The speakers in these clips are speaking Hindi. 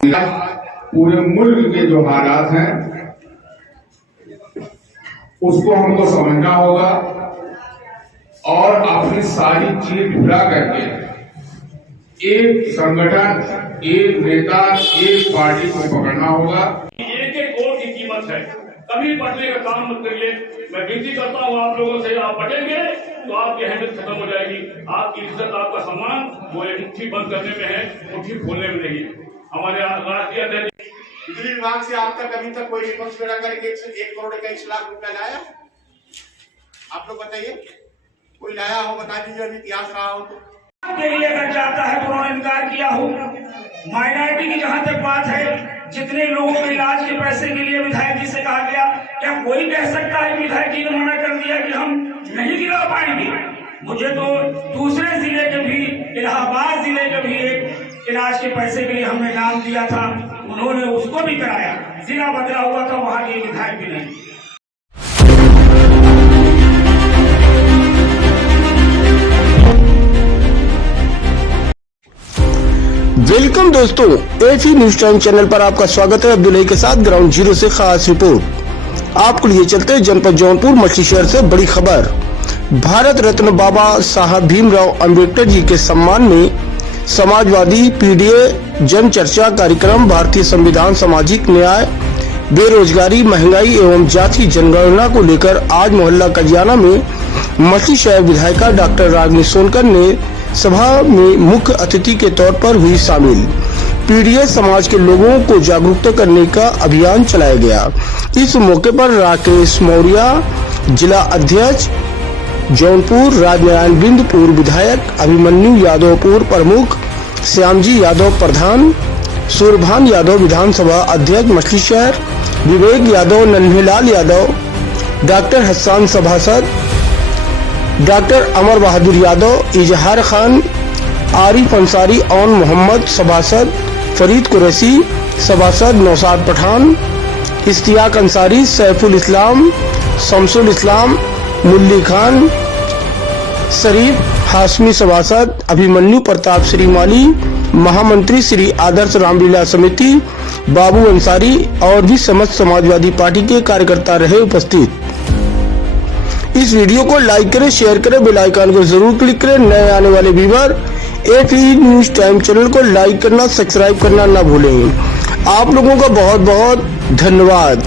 पूरे मुल्क के जो हालात हैं उसको हमको समझना होगा और अपनी सारी चीज भुला करके एक संगठन, एक नेता, एक पार्टी को पकड़ना होगा। एक एक वोट की कीमत है, कभी बटने का काम मत करिए। मैं विनती करता हूँ आप लोगों से, आप बटेंगे तो आपकी अहमियत खत्म हो जाएगी, आपकी इज्जत, आपका सम्मान वो एक मुट्ठी बंद करने में है, मुट्ठी खोलने में नहीं। हमारे राष्ट्रीय अध्यक्ष बिजली विभाग से आप तक अभी तक कोई विपक्ष खड़ा करके 1 करोड़ 21 लाख रुपया लाया? आप लोग बताइए, कोई लाया हो? बता दीजिए, अभी इतिहास रहा हो तो। के लिए अगर जाता है तो उन्होंने इनकार किया हो। माइनॉरिटी की जहाँ तक बात है, जितने लोगों के इलाज के पैसे के लिए विधायक जी से कहा गया, क्या कोई कह सकता है विधायक जी ने मना कर दिया कि हम नहीं गिरा पाएंगे? मुझे तो दूसरे जिले के भी, इलाहाबाद जिले के भी एक इलाज के पैसे के लिए हमने नाम दिया था, उन्होंने उसको भी कराया। जिला बदला हुआ था, वहाँ के विधायक भी नहीं। वेलकम दोस्तों, एफी न्यूज टाइम चैनल पर आपका स्वागत है। अब्दुल्लाई के साथ ग्राउंड जीरो से खास रिपोर्ट आपको लिए चलते हैं जनपद जौनपुर मछली शहर से बड़ी खबर। भारत रत्न बाबा साहब भीमराव अंबेडकर जी के सम्मान में समाजवादी पीडीए जन चर्चा कार्यक्रम भारतीय संविधान, सामाजिक न्याय, बेरोजगारी, महंगाई एवं जाति जनगणना को लेकर आज मोहल्ला कजियाना में मछली शहर विधायिका डॉक्टर रागिनी सोनकर ने सभा में मुख्य अतिथि के तौर पर हुई शामिल। पीडीए समाज के लोगों को जागरूकता करने का अभियान चलाया गया। इस मौके पर राकेश मौर्य जिला अध्यक्ष जौनपुर, राजनारायण बिंद पूर्व विधायक, अभिमन्यु यादव पूर्व प्रमुख, श्यामजी यादव प्रधान, सूरभान यादव विधानसभा अध्यक्ष मछली शहर, विवेक यादव, नन्हेलाल यादव, डॉक्टर हसन सभासद, डॉक्टर अमर बहादुर यादव, इजहार खान, आरिफ अंसारी, ओन मोहम्मद सभासद, फरीद कुरैशी सभासद, नौशाद पठान, इश्तियाक अंसारी, सैफुल इस्लाम, शमसुल इस्लाम, मुल्ली खान, शरीफ हाशमी सभासद, अभिमन्यु प्रताप श्रीमाली, महामंत्री श्री आदर्श रामलीला समिति, बाबू अंसारी और भी समस्त समाजवादी पार्टी के कार्यकर्ता रहे उपस्थित। इस वीडियो को लाइक करें, शेयर करें, बेल आइकन को जरूर क्लिक करें। नए आने वाले व्यूअर एफी न्यूज टाइम चैनल को लाइक करना, सब्सक्राइब करना ना भूलें। आप लोगों का बहुत बहुत धन्यवाद।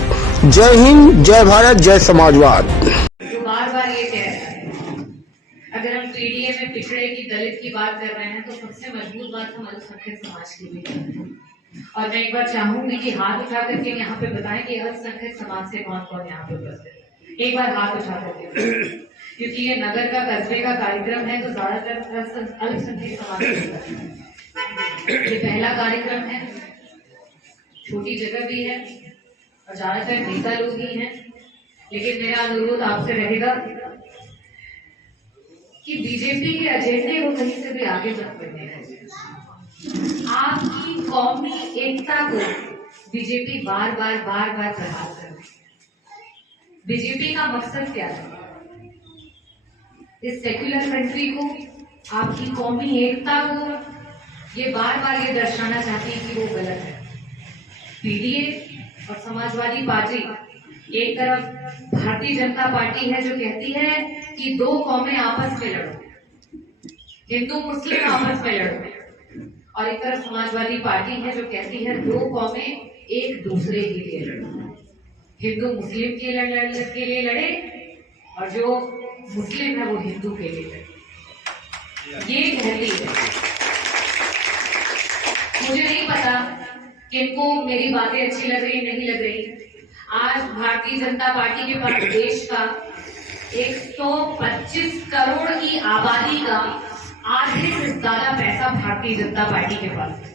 जय हिंद, जय भारत, जय समाजवाद। बार ये कह रहा है, अगर हम पीडीए में पिछड़े की, दलित की बात कर रहे हैं तो सबसे मजबूत बात हमारे अल्पसंख्यक समाज की भी है। और मैं एक बार चाहूंगी कि हाथ उठा करके यहाँ पे बताएं कि अल्पसंख्यक समाज से कौन कौन यहाँ पे उपस्थित है। एक बार हाथ उठा करके, क्योंकि ये नगर का, कस्बे का कार्यक्रम है तो ज्यादातर अल्पसंख्यक समाज ये पहला कार्यक्रम है। छोटी जगह भी है और ज्यादातर नेता लोग ही हैं, लेकिन मेरा अनुरोध आपसे रहेगा कि बीजेपी के एजेंडे को कहीं से भी आगे मत बढ़ने दें। आपकी कौमी एकता को बीजेपी बार बार प्रहार कर रही है। बीजेपी का मकसद क्या है? इस सेक्युलर कंट्री को, आपकी कौमी एकता को ये बार ये दर्शाना चाहती है कि वो गलत है। पीडीए और समाजवादी पार्टी, एक तरफ भारतीय जनता पार्टी है जो कहती है कि दो कौमें आपस में लड़ो, हिंदू मुस्लिम आपस में लड़ो, और एक तरफ समाजवादी पार्टी है जो कहती है दो कौमें एक दूसरे के लिए लड़ो, हिंदू मुस्लिम के लिए लड़े और जो मुस्लिम है वो हिंदू के लिए लड़े। ये कहती है। मुझे नहीं पता किनको मेरी बातें अच्छी लग रही नहीं लग रही। आज भारतीय जनता पार्टी के पास देश का 125 करोड़ की आबादी का आधे से ज्यादा पैसा भारतीय जनता पार्टी के पास है।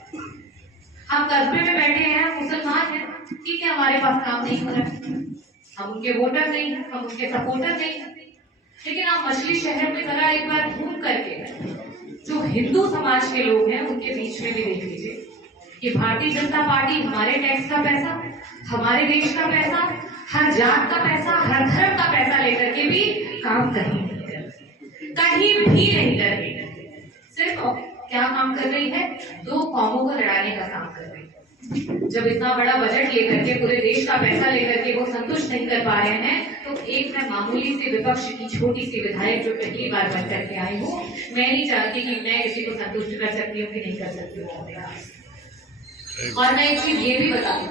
हम कस्बे में बैठे हैं, मुसलमान हैं, ठीक है, हमारे पास काम नहीं हो रहा है, हम उनके वोटर नहीं हैं, हम उनके सपोर्टर नहीं हैं, लेकिन आप मछली शहर में जरा एक बार घूम करके जो हिंदू समाज के लोग हैं उनके बीच में भी देख लीजिए कि भारतीय जनता पार्टी हमारे टैक्स का पैसा, हमारे देश का पैसा, हर जात का पैसा, हर धर्म का पैसा लेकर के भी काम कहीं भी नहीं कर रही। सिर्फ क्या काम कर रही है? दो कौमों को लड़ाने का काम कर रही है। जब इतना बड़ा बजट लेकर के, पूरे देश का पैसा लेकर के वो संतुष्ट नहीं कर पा रहे हैं, तो एक मैं मामूली सी विपक्ष की छोटी सी विधायक जो पहली बार बन करके आई हूँ, मैं नहीं चाहती कि मैं किसी को संतुष्ट कर सकती हूँ कि नहीं कर सकती हूँ। और मैं एक चीज ये भी बता दूं,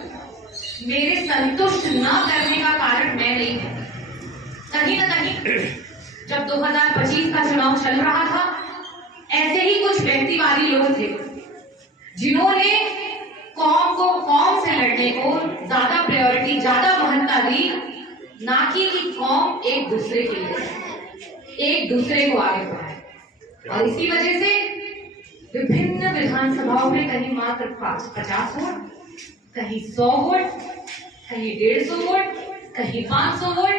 मेरे संतुष्ट न करने का कारण मैं नहीं हूँ। कहीं न कहीं जब 2025 का चुनाव चल रहा था, ऐसे ही कुछ व्यक्तिवादी लोग थे जिन्होंने कौम से लड़ने को ज्यादा प्रायोरिटी, ज्यादा महत्ता दी, ना कि कौम एक दूसरे के लिए, एक दूसरे को आगे बढ़ाए। और इसी वजह से विभिन्न विधानसभाओं में कहीं मात्र 50 वोट, कहीं 100 वोट, कहीं 150 वोट, कहीं 500 वोट,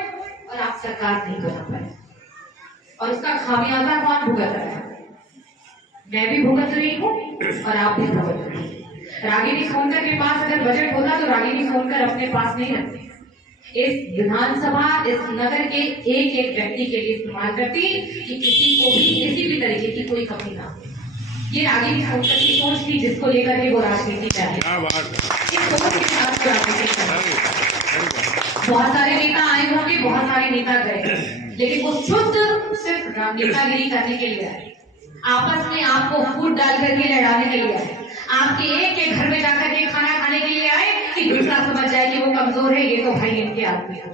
और आप सरकार नहीं बना पाए। और उसका खामियाजा कौन भुगत रहा है? मैं भी भुगत रही हूँ और आप भी भुगत रही हैं। रागिनी सोनकर के पास अगर बजट होता तो रागिनी सोनकर अपने पास नहीं रखती, इस विधानसभा, इस नगर के एक एक व्यक्ति के लिए इस्तेमाल करती कि किसी को भी किसी भी तरीके की कोई कमी ना हो। ये रागिनी सोनकर की सोच थी जिसको लेकर के वो राजनीति कर रही है। बहुत सारे नेता आए होंगे, बहुत सारे नेता गए, लेकिन वो शुद्ध सिर्फ नेतागिरी करने के लिए आए, आपस में आपको फूट डाल करके लड़ाने के लिए आए, आपके एक के घर में जाकर के खाना खाने के लिए आए कि दूसरा समझ जाए कि वो कमजोर है, ये तो भाई इनके आदमी है।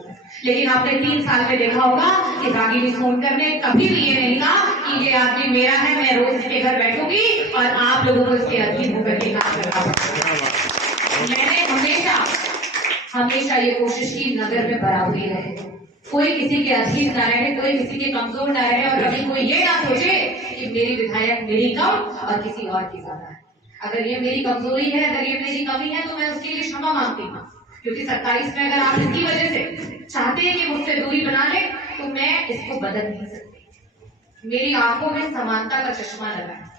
लेकिन आपने 3 साल में देखा होगा कि रागिनी सोनकर ने कभी भी ये नहीं कहा कि ये आदमी मेरा है, मैं रोज इसके घर बैठूंगी और आप लोगों को इसके अधीन होकर के काम करना। मैंने हमेशा ये कोशिश की नगर में बराबरी रहे, कोई किसी के अधीन न रहे, कोई किसी के कमजोर न रहे, और कभी कोई ये ना सोचे कि मेरी विधायक मेरी कम और किसी और की ज्यादा है। अगर ये मेरी कमजोरी है, अगर ये मेरी कमी है, तो मैं उसके लिए क्षमा मांगती हूँ, क्योंकि 27 में अगर आप इसकी वजह से चाहते हैं कि मुझसे दूरी बना ले, तो मैं इसको बदल नहीं सकती। मेरी आंखों में समानता का चश्मा लगा है,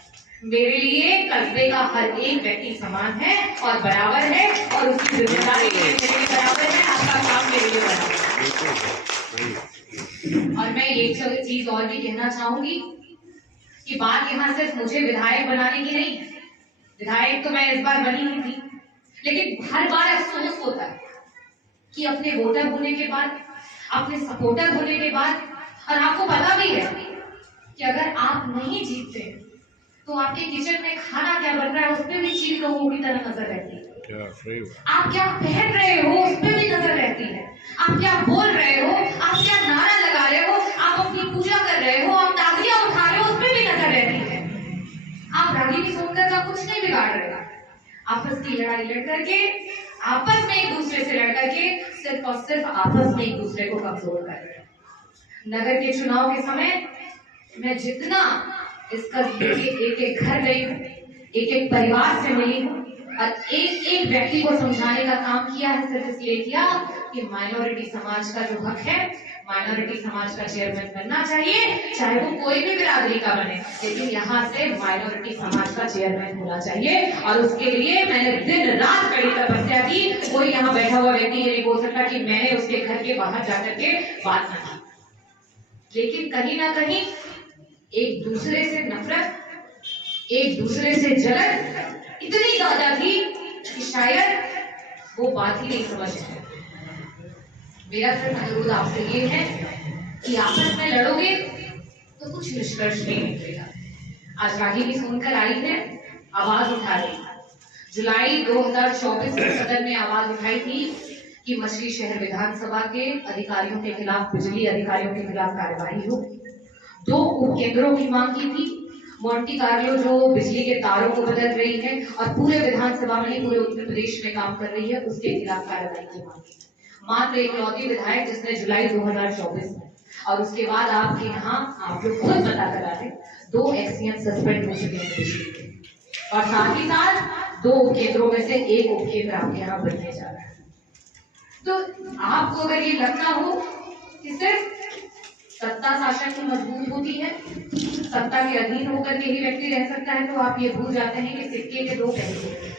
मेरे लिए कस्बे का हर एक व्यक्ति समान है और बराबर है, और उसकी जिम्मेदारी मेरे लिए बराबर है, आपका काम मेरे लिए बराबर है। और मैं एक चीज और भी कहना चाहूंगी कि बात यहाँ सिर्फ मुझे विधायक बनाने की नहीं है। विधायक तो मैं इस बार बनी ही थी, लेकिन हर बार अफसोस होता है कि अपने वोटर होने के बाद, अपने सपोर्टर होने के बाद, और आपको पता भी है कि अगर आप नहीं जीतते तो आपके किचन में खाना क्या बन रहा है उस पर भी 4 लोगों की तरह नजर रहती है। आप क्या पहन रहे हो उस पर भी नजर रहती है, आप क्या बोल रहे हो, आप क्या नारा लगा रहे हो, आप अपनी पूजा कर रहे हो, आप ताजियां उठा रहे हो, उस पर भी नजर रहती है। आप रागिनी सोनकर का कुछ नहीं बिगाड़ रहे, आपस की लड़ाई लड़ करके, आपस में एक दूसरे से लड़ करके सिर्फ और सिर्फ आपस में एक दूसरे को कमजोर कर रहे हैं। नगर के चुनाव के समय मैं जितना इस कस्बे के एक एक घर गई हूँ, एक एक परिवार से मिली हूँ, और एक एक व्यक्ति को समझाने का काम किया है, सिर्फ इसलिए किया कि माइनॉरिटी समाज का जो हक है, माइनॉरिटी समाज का चेयरमैन बनना चाहिए, चाहे वो कोई भी बिरादरी का बने, लेकिन यहाँ से माइनॉरिटी समाज का चेयरमैन होना चाहिए। और उसके लिए मैंने दिन रात कड़ी तपस्या की। कोई यहाँ बैठा हुआ व्यक्ति ये नहीं बोल सकता कि मैंने उसके घर के बाहर जाकर के बात न की। लेकिन कहीं ना कहीं एक दूसरे से नफरत, एक दूसरे से जलन इतनी ज्यादा थी कि शायद वो बात ही नहीं समझ रहे। मेरा सिर्फ अनुरोध आपसे ये है कि आपस में लड़ोगे तो कुछ निष्कर्ष नहीं निकलेगा। आज रागिनी सोनकर आई है, आवाज उठा रही है। जुलाई 2024 में सदन में आवाज उठाई थी कि मछली शहर विधानसभा के अधिकारियों के खिलाफ, बिजली अधिकारियों के खिलाफ कार्रवाई हो। 2 उपकेंद्रों की मांग की थी। मोंटी कार्लो जो बिजली के तारों को बदल रही है और पूरे विधानसभा में, पूरे उत्तर प्रदेश में काम कर रही है, उसके खिलाफ कार्रवाई की मांग की। मात्र इकलौती विधायक जिसने जुलाई 2024 में, और उसके बाद आपके यहाँ आप लोग खुद पता करा दें, 2 एक्सीएम सस्पेंड हो चुके हैं बिजली के, और साथ ही साथ 2 उपकेंद्रों में से 1 उपकेंद्र आपके यहाँ बनने जा रहा है। तो आपको अगर ये लगता हो कि सिर्फ सत्ता शासन की मजबूत होती है, सत्ता के अधीन होकर के ही व्यक्ति रह सकता है, तो आप ये भूल जाते हैं कि सिक्के के 2 पहलू होते हैं।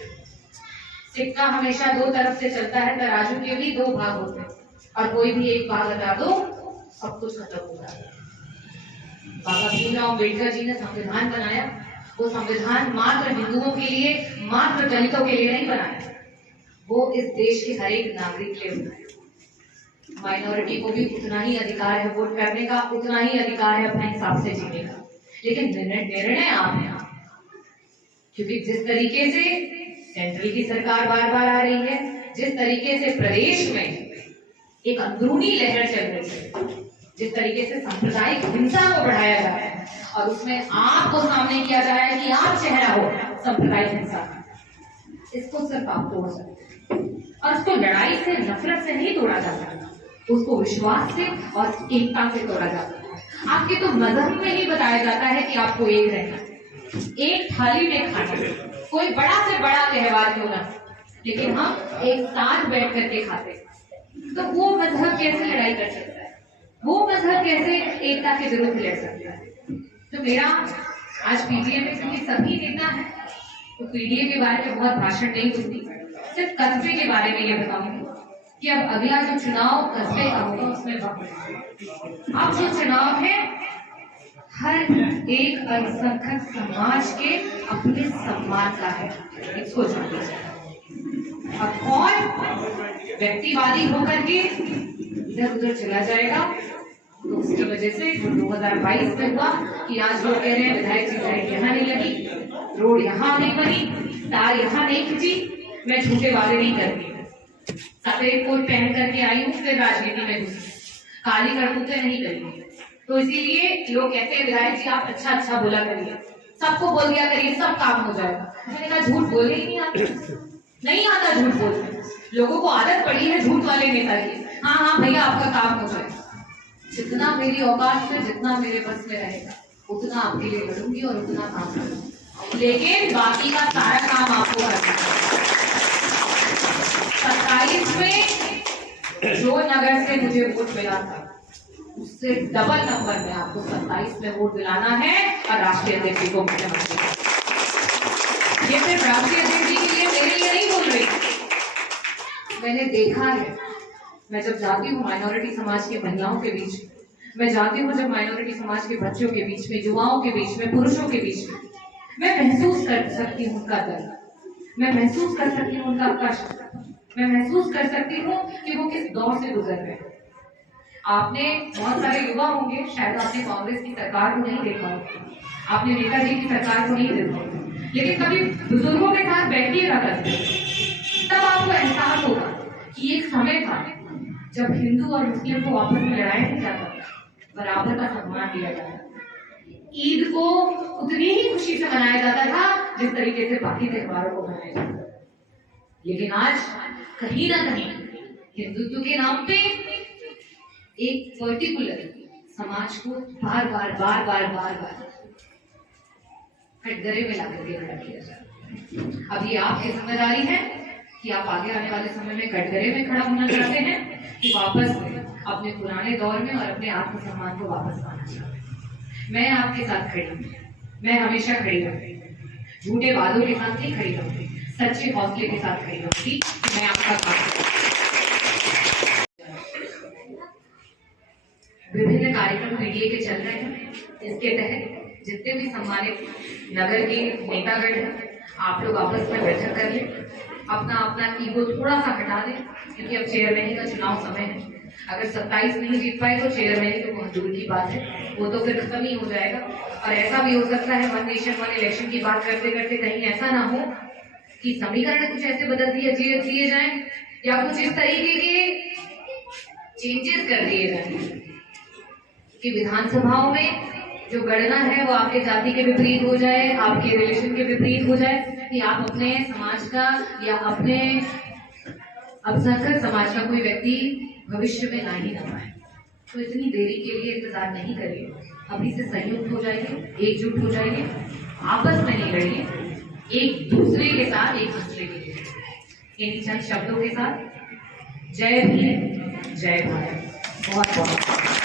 सिक्का हमेशा 2 तरफ से चलता है, तराजू के भी 2 भाग होते हैं, और कोई भी एक भाग हटा दो सब कुछ खत्म होता है। बाबा भीमराव अम्बेडकर जी ने संविधान बनाया, वो संविधान मात्र हिंदुओं के लिए, मात्र दलितों के लिए नहीं बनाया, वो इस देश के हर एक नागरिक के लिए है। माइनॉरिटी को भी उतना ही अधिकार है वोट करने का, उतना ही अधिकार है अपने हिसाब से जीने का, लेकिन निर्णय आप हैं। क्योंकि जिस तरीके से सेंट्रल की सरकार बार बार आ रही है, जिस तरीके से प्रदेश में एक अंदरूनी लहर चल रही है, जिस तरीके से सांप्रदायिक हिंसा को बढ़ाया जा रहा है और उसमें आपको सामने किया जा रहा है कि आप चेहरा हो सांप्रदायिक हिंसा का, इसको सिर्फ आप तोड़ सकते हैं। और उसको लड़ाई से, नफरत से नहीं तोड़ा जा सकता, उसको विश्वास से और एकता से तोड़ा जा सकता है। आपके तो मजहब में ही बताया जाता है कि आपको एक रहना, एक थाली में खाना, कोई बड़ा से बड़ा त्योहार क्यों ना, लेकिन हम एक साथ बैठ करके खाते हैं। तो वो मजहब कैसे लड़ाई कर सकता है, वो मजहब कैसे एकता के विरुद्ध लड़ सकता है। तो मेरा आज पीडीए में क्योंकि सभी नेता है, तो पीडीए के बारे में बहुत भाषण नहीं दूंगी, सिर्फ कस्बे के बारे में ये बताऊंगी कि अब अगला जो चुनाव कस्बे का होगा उसमें अब जो चुनाव है हर एक अल्पसंख्यक समाज के अपने सम्मान का है, इसको जान लीजिए। अब कौन व्यक्तिवादी होकर के इधर उधर चला जाएगा, तो उसकी वजह से जो 2022 में हुआ कि आज लोग कह रहे हैं विधायक जी लाइट यहाँ नहीं लगी, रोड यहाँ नहीं बनी, तार यहाँ नहीं खींची, मैं झूठे वादे नहीं करती, सफेद कोट पहन करके आई हूँ, फिर राजनीति में घुसी, काली करतूतें नहीं करेंगे। तो इसीलिए लोग कहते हैं विधायक जी आप अच्छा बोला करिए, सबको बोल दिया करिए, सब काम हो जाएगा। मैंने कहा झूठ बोलने ही नहीं आता झूठ बोलने, लोगों को आदत पड़ी है झूठ वाले नेता की। हाँ भैया आपका काम हो जाएगा, जितना मेरी औकात में, जितना मेरे बस में रहेगा उतना आपके लिए लड़ूंगी और उतना काम करूंगी, लेकिन बाकी का सारा काम आपको करना है। 27 में जो नगर से मुझे वोट मिला था उससे डबल नंबर में आपको 27 में वोट दिलाना है और राष्ट्रीय अध्यक्ष जी को मुख्यमंत्री। ये सिर्फ राष्ट्रीय अध्यक्ष जी के लिए, मेरे लिए नहीं बोल रही, मैंने देखा है। मैं जब जाती हूँ माइनॉरिटी समाज के महिलाओं के बीच, मैं जाती हूँ जब माइनॉरिटी समाज के बच्चों के बीच में, युवाओं के बीच में, पुरुषों के बीच में, मैं महसूस कर सकती हूँ उनका दर्द, मैं महसूस कर सकती हूँ उनका कष्ट, मैं महसूस कर सकती हूँ कि वो किस दौर से गुजर रहे हैं। आपने बहुत सारे युवा होंगे, शायद आपने कांग्रेस की सरकार को नहीं देखा होगा, आपने नेताजी की सरकार को नहीं देखा होगा, लेकिन कभी बुजुर्गों के साथ बैठिएगा करते, तब आपको एहसास होगा कि एक समय था जब हिंदू और मुस्लिम को आपस में लड़ाया नहीं जाता, बराबर का सम्मान दिया जाता, ईद को उतनी ही खुशी से मनाया जाता था जिस तरीके से बाकी त्योहारों को मनाया जाता। लेकिन आज कहीं ना कहीं हिंदुत्व के नाम पे एक पर्टिकुलर समाज को बार बार कटघरे में लाकर के खड़ा किया जाए। अब ये आपकी जिम्मेदारी है कि आप आगे आने वाले समय में कटघरे में खड़ा होना चाहते हैं कि वापस अपने पुराने दौर में और अपने आत्मसम्मान को वापस पाना चाहते हैं। मैं आपके साथ खड़ी हूँ, मैं हमेशा खड़ी रहूंगी, झूठे वादों के साथ नहीं खड़ी रहूंगी, सच्चे हौसले के साथ खड़ी रहूंगी। मैं आपका काम विभिन्न कार्यक्रम पीडीए के चल रहे हैं, इसके तहत जितने भी सम्मानित नगर के नेतागण हैं, आप लोग आपस में बैठक कर लें, अपना ईगो थोड़ा सा हटा दें, क्योंकि अब चेयरमैन का चुनाव समय है। अगर 27 नहीं जीत पाए तो चेयरमैन तो बहुत दूर की बात है, वो तो फिर खत्म ही हो जाएगा। और ऐसा भी हो सकता है वन नेशन वन इलेक्शन की बात करते करते कहीं ऐसा ना हो कि समीकरण कुछ ऐसे बदल दिए जाएं या कुछ इस तरीके के चेंजेस कर दिए जाएं कि विधानसभाओं में जो गणना है वो आपके जाति के विपरीत हो जाए, आपके रिलेशन के विपरीत हो जाए, कि आप अपने समाज का या अपने अल्पसंख्यक समाज का कोई व्यक्ति भविष्य में ना ही ना पाए। तो इतनी देरी के लिए इंतजार नहीं करिए, अभी से संयुक्त हो जाइए, एकजुट हो जाइए, आपस में नहीं लड़िए, एक दूसरे के साथ, एक दूसरे के लिए। इन चंद शब्दों के साथ जय भीम, जय भारत। बहुत बहुत